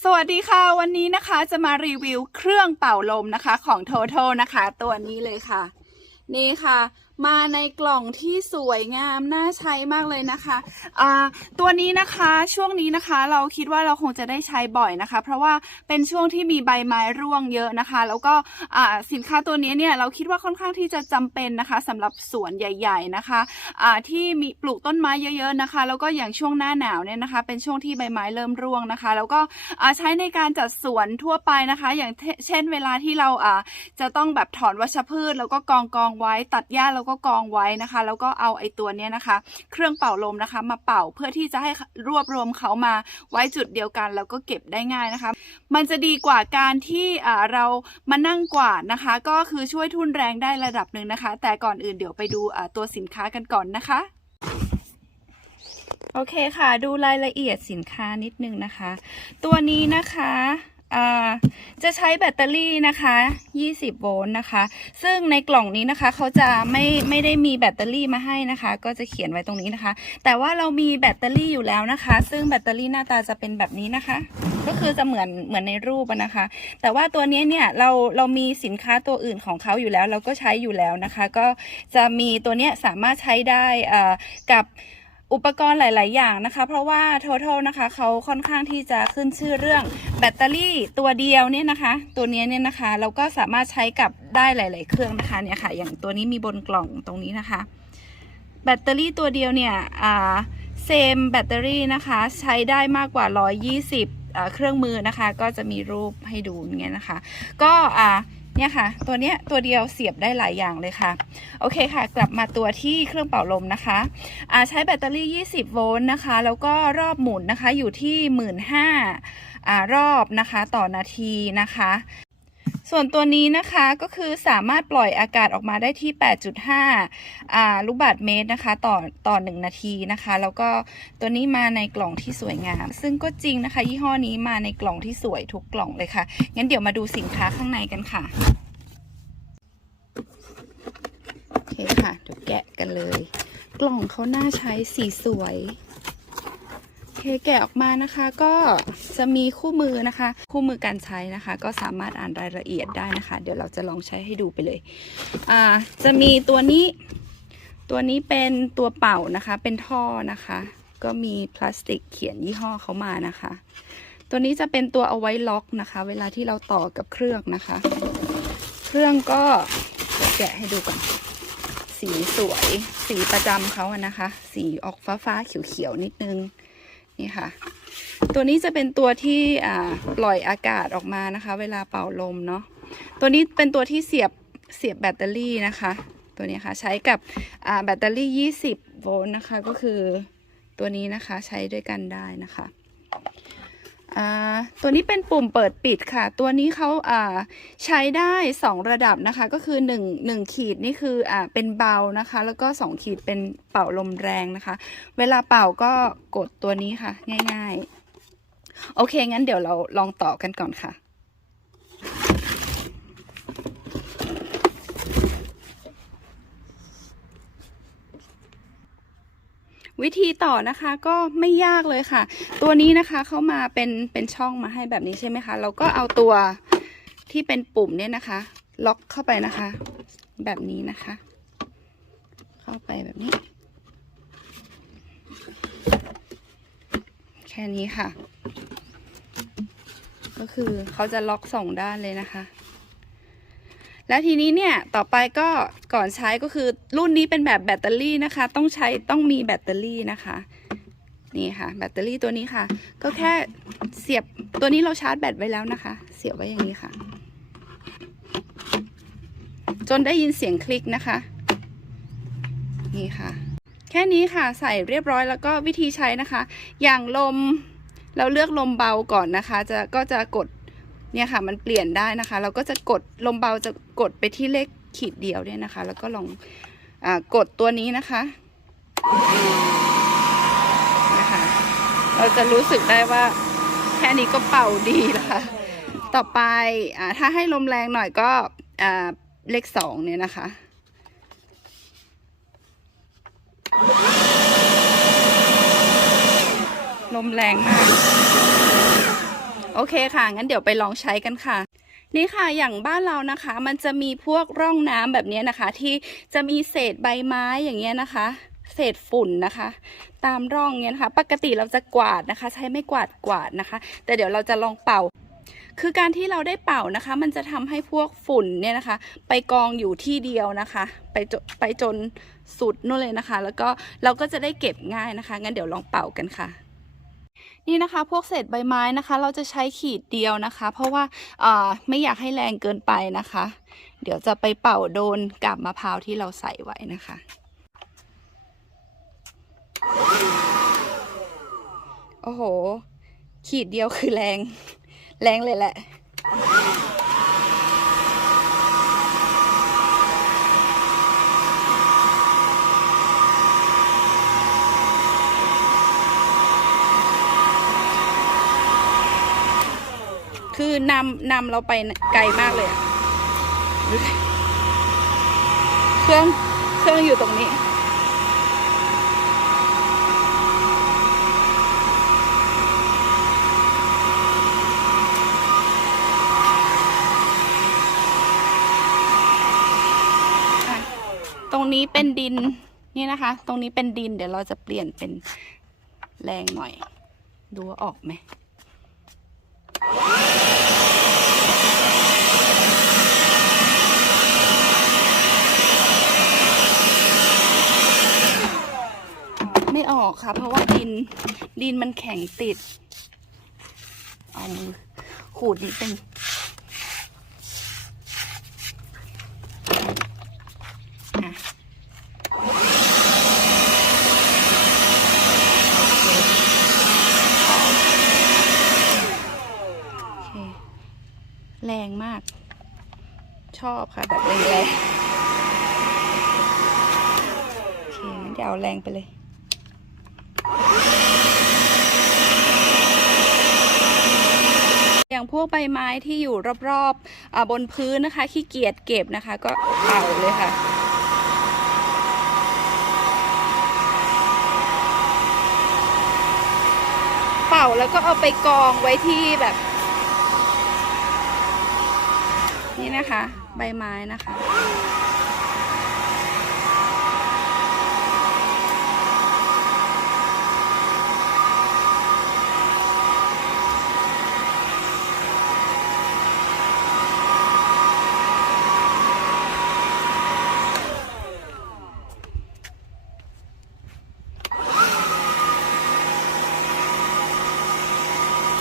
สวัสดีค่ะ วันนี้นะคะจะมารีวิวเครื่องเป่าลมนะคะของ Total นะคะ ตัวนี้เลยค่ะ นี่ค่ะ มาในกล่องที่สวยงามน่าใช้มากเลยนะคะอ่าตัวนี้นะคะช่วงนี้นะคะเราคิดว่าเราคงจะได้ใช้บ่อยนะคะ เพราะว่าเป็นช่วงที่มีใบไม้ร่วงเยอะนะคะ แล้วก็อ่าสินค้าตัวนี้เนี่ยเราคิดว่าค่อนข้างที่จะจำเป็นนะคะสำหรับสวนใหญ่ ๆนะคะอ่าที่มีปลูกต้นไม้เยอะๆนะคะ แล้วก็อย่างช่วงหน้าหนาวเนี่ยนะคะ เป็นช่วงที่ใบไม้เริ่มร่วงนะคะ แล้วก็อ่าใช้ในการจัดสวนทั่วไปนะคะ อย่างเช่นเวลาที่เราอ่าจะต้องแบบถอนวัชพืช แล้วก็กองกองไว้ตัดหญ้าแล้วก็ก็กองไว้นะคะ แล้วก็เอาไอ้ตัวเนี้ยนะคะ เครื่องเป่าลมนะคะ มาเป่าเพื่อที่จะให้รวบรวมเขามาไว้จุดเดียวกัน แล้วก็เก็บได้ง่ายนะคะ มันจะดีกว่าการที่เรามานั่งกวาดนะคะ ก็คือช่วยทุนแรงได้ระดับหนึ่งนะคะ แต่ก่อนอื่นเดี๋ยวไปดูตัวสินค้ากันก่อนนะคะโอเคค่ะ ดูรายละเอียดสินค้านิดนึงนะคะ ตัวนี้นะคะ จะใช้แบตเตอรี่นะคะ 20 โวลต์นะคะ ซึ่งในกล่องนี้นะคะเขาจะไม่ไม่ได้มีแบตเตอรี่มาให้นะคะ ก็จะเขียนไว้ตรงนี้นะคะ แต่ว่าเรามีแบตเตอรี่อยู่แล้วนะคะ ซึ่งแบตเตอรี่หน้าตาจะเป็นแบบนี้นะคะ ก็คือจะเหมือนเหมือนในรูปนะคะ แต่ว่าตัวนี้เนี่ยเราเรามีสินค้าตัวอื่นของเขาอยู่แล้ว เราก็ใช้อยู่แล้วนะคะ ก็จะมีตัวนี้สามารถใช้ได้กับ อุปกรณ์หลาย ๆ อย่างนะคะ เพราะว่า Total นะคะเขาค่อนข้างที่จะขึ้นชื่อเรื่องแบตเตอรี่ตัวเดียวเนี่ยนะคะ ตัวนี้เนี่ยนะคะ เราก็สามารถใช้กับได้หลาย ๆ เครื่องนะคะเนี่ยค่ะ อย่างตัวนี้มีบนกล่องตรงนี้นะคะ แบตเตอรี่ตัวเดียวเนี่ยอ่าเซมแบตเตอรี่นะคะใช้ได้มากกว่า 120อ่าเครื่องมือนะคะ ก็จะมีรูปให้ดูอย่างเงี้ยนะคะ ก็อ่า เนี่ยค่ะ ตัวเนี้ยตัวเดียวเสียบได้หลายอย่างเลยค่ะ โอเคค่ะ กลับมาตัวที่เครื่องเป่าลมนะคะอ่าใช้แบตเตอรี่ 20 โวลต์นะคะ แล้วก็รอบหมุนนะคะอยู่ที่ 15,000อ่ารอบนะคะ ต่อนาทีนะคะ ส่วนตัวนี้นะคะก็คือสามารถปล่อยอากาศออกมาได้ที่ 8.5อ่าลูกบาศก์เมตรนะคะ ต่อต่อ 1 นาทีนะคะ แล้วก็ตัวนี้มาในกล่องที่สวยงาม ซึ่งก็จริงนะคะ ยี่ห้อนี้มาในกล่องที่สวยทุกกล่องเลยค่ะ งั้นเดี๋ยวมาดูสินค้าข้างในกันค่ะโอเคค่ะเดี๋ยวแกะกันเลย กล่องเขาน่าใช้สีสวย เคแกะออกมานะคะก็จะมีคู่มือนะคะ คู่มือการใช้นะคะ ก็สามารถอ่านรายละเอียดได้นะคะ เดี๋ยวเราจะลองใช้ให้ดูไปเลยอ่าจะมีตัวนี้ตัวนี้เป็นตัวเป่านะคะ เป็นท่อนะคะ ก็มีพลาสติกเขียนยี่ห้อเขามานะคะ ตัวนี้จะเป็นตัวเอาไว้ล็อกนะคะ เวลาที่เราต่อกับเครื่องนะคะ เครื่องก็แกะให้ดูก่อนสีสวย สีประจำเขาอะนะคะ สีออกฟ้าๆเขียวๆนิดนึง นี่ค่ะ ตัวนี้จะเป็นตัวที่ปล่อยอากาศออกมานะคะ เวลาเป่าลมเนาะตัวนี้เป็นตัวที่เสียบเสียบแบตเตอรี่นะคะ ตัวนี้ค่ะใช้กับแบตเตอรี่ 20 โวลต์นะคะก็คือตัวนี้นะคะใช้ด้วยกันได้นะคะ ตัวนี้เป็นปุ่มเปิดปิดค่ะ ตัวนี้เขาาใช้ได้ 2 ระดับนะคะ ก็คือ 1 1 ขีดนี่คืออเป็นเบานะคะ แล้วก็ 2 ขีดเป็นเป่าลมแรงนะคะ เวลาเป่าก็กดตัวนี้ค่ะ ง่าย ๆ โอเค งั้นเดี๋ยวเราลองต่อกันก่อนค่ะ วิธีต่อนะคะก็ไม่ยากเลยค่ะ ตัวนี้นะคะเขามาเป็นเป็นช่องมาให้แบบนี้ใช่ไหมคะ เราก็เอาตัวที่เป็นปุ่มเนี่ยนะคะ ล็อกเข้าไปนะคะ แบบนี้นะคะ เข้าไปแบบนี้ แค่นี้ค่ะ ก็คือเขาจะล็อกสองด้านเลยนะคะ แล้วทีนี้เนี่ยต่อไปก็ก่อนใช้ก็คือรุ่นนี้เป็นแบบแบตเตอรี่นะคะ ต้องใช้ต้องมีแบตเตอรี่นะคะ นี่ค่ะ แบตเตอรี่ตัวนี้ค่ะ ก็แค่เสียบตัวนี้เราชาร์จแบตไว้แล้วนะคะ เสียบไว้อย่างนี้ค่ะ จนได้ยินเสียงคลิกนะคะ นี่ค่ะ แค่นี้ค่ะใส่เรียบร้อยแล้วก็วิธีใช้นะคะ อย่างลมเราเลือกลมเบาก่อนนะคะ จะก็จะกด เนี่ยค่ะมันเปลี่ยนได้นะคะ เราก็จะกดลมเบาจะกดไปที่เลขขีดเดียวเนี่ยนะคะ แล้วก็ลองอกดตัวนี้นะคะนะคะ เราจะรู้สึกได้ว่าแค่นี้ก็เป่าดีแล้วค่ะต่อไปอถ้าให้ลมแรงหน่อยก็เลขสองเนี่ยนะคะลมแรงมาก โอเคค่ะ งั้นเดี๋ยวไปลองใช้กันค่ะ นี่ค่ะอย่างบ้านเรานะคะ มันจะมีพวกร่องน้ำแบบนี้นะคะ ที่จะมีเศษใบไม้อย่างเงี้ยนะคะ เศษฝุ่นนะคะ ตามร่องเงี้ยนะคะ ปกติเราจะกวาดนะคะ ใช้ไม่กวาดกวาดนะคะ แต่เดี๋ยวเราจะลองเป่าคือการที่เราได้เป่านะคะ มันจะทำให้พวกฝุ่นเนี่ยนะคะ ไปกองอยู่ที่เดียวนะคะ ไปจนไปจนสุดนู่นเลยนะคะ แล้วก็เราก็จะได้เก็บง่ายนะคะ งั้นเดี๋ยวลองเป่ากันค่ะ นี่นะคะ พวกเศษใบไม้นะคะ เราจะใช้ขีดเดียวนะคะ เพราะว่าเออไม่อยากให้แรงเกินไปนะคะ เดี๋ยวจะไปเป่าโดนกับมะพร้าวที่เราใส่ไว้นะคะโอ้โห ขีดเดียวคือแรง แรงเลยแหละ คือนำนำเราไปไกลมากเลยอะเครื่องเครื่องอยู่ตรงนี้ ตรงนี้เป็นดินนี่นะคะ ตรงนี้เป็นดินเดี๋ยวเราจะเปลี่ยนเป็นแรงหน่อย ดูว่าออกไหม ไม่ออกค่ะ เพราะว่าดินดินมันแข็งติด เอามือขูดนิดนึงอะโอเค แรงมาก ชอบค่ะ แบบแรงๆโอเคงั้นเดี๋ยวเอาแรงไปเลยอย่างพวกใบไม้ที่อยู่รอบๆบนพื้นนะคะขี้เกียจเก็บนะคะ ก็เป่าเลยค่ะ เป่าแล้วก็เอาไปกองไว้ที่แบบ นี่นะคะ ใบไม้นะคะ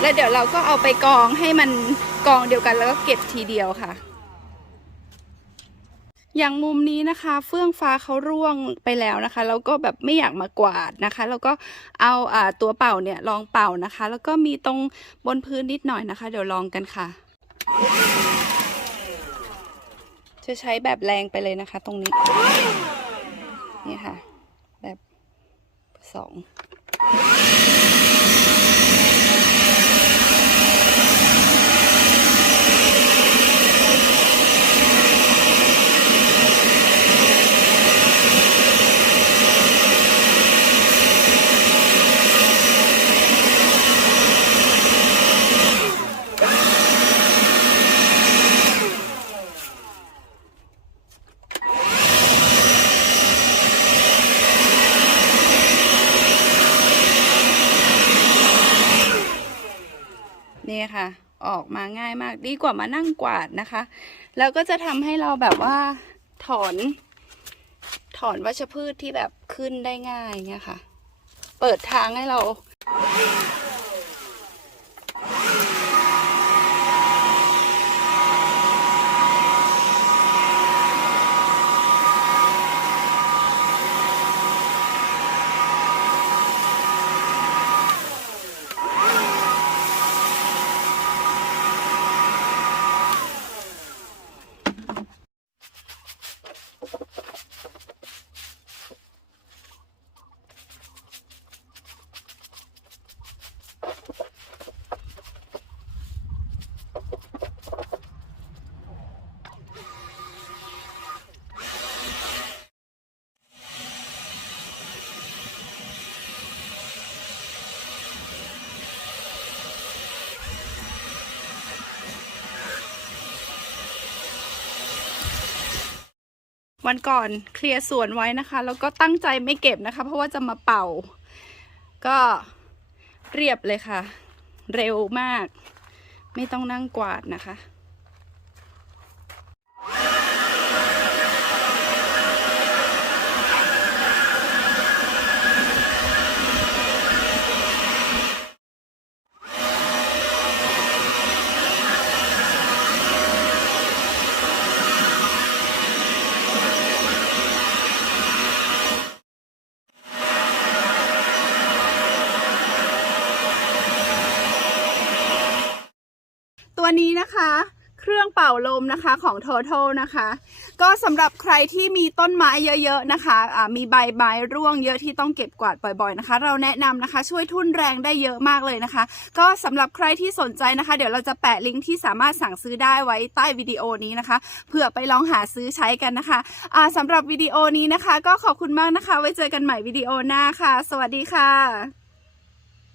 แล้วเดี๋ยวเราก็เอาไปกองให้มันกองเดียวกันแล้วก็เก็บทีเดียวค่ะ อย่างมุมนี้นะคะ เฟื่องฟ้าเขาร่วงไปแล้วนะคะแล้วก็แบบไม่อยากมากวาดนะคะ แล้วก็เอาอาตัวเป่าเนี่ยลองเป่านะคะ แล้วก็มีตรงบนพื้นนิดหน่อยนะคะ เดี๋ยวลองกันค่ะ จะใช้แบบแรงไปเลยนะคะ ตรงนี้ นี่ค่ะ แบบสอง นี่ค่ะ ออกมาง่ายมาก ดีกว่ามานั่งกวาดนะคะ แล้วก็จะทำให้เราแบบว่าถอนถอนวัชพืชที่แบบขึ้นได้ง่ายเนี้ยค่ะ เปิดทางให้เรา วันก่อนเคลียร์สวนไว้นะคะ แล้วก็ตั้งใจไม่เก็บนะคะ เพราะว่าจะมาเป่า ก็เรียบเลยค่ะ เร็วมาก ไม่ต้องนั่งกวาดนะคะ นี้นะคะ เครื่องเป่าลมนะคะของ Total นะคะ ก็สำหรับใครที่มีต้นไม้เยอะๆนะคะะมีใบไม้ร่วงเยอะที่ต้องเก็บกวาดบ่อยๆนะคะ เราแนะนำนะคะ ช่วยทุ่นแรงได้เยอะมากเลยนะคะ ก็สำหรับใครที่สนใจนะคะ เดี๋ยวเราจะแปะลิงก์ที่สามารถสั่งซื้อได้ไว้ใต้วิดีโอนี้นะคะเผื่อไปลองหาซื้อใช้กันนะคะะสำหรับวิดีโอนี้นะคะ ก็ขอบคุณมากนะคะ ไว้เจอกันใหม่วิดีโอหน้าค่ะ สวัสดีค่ะ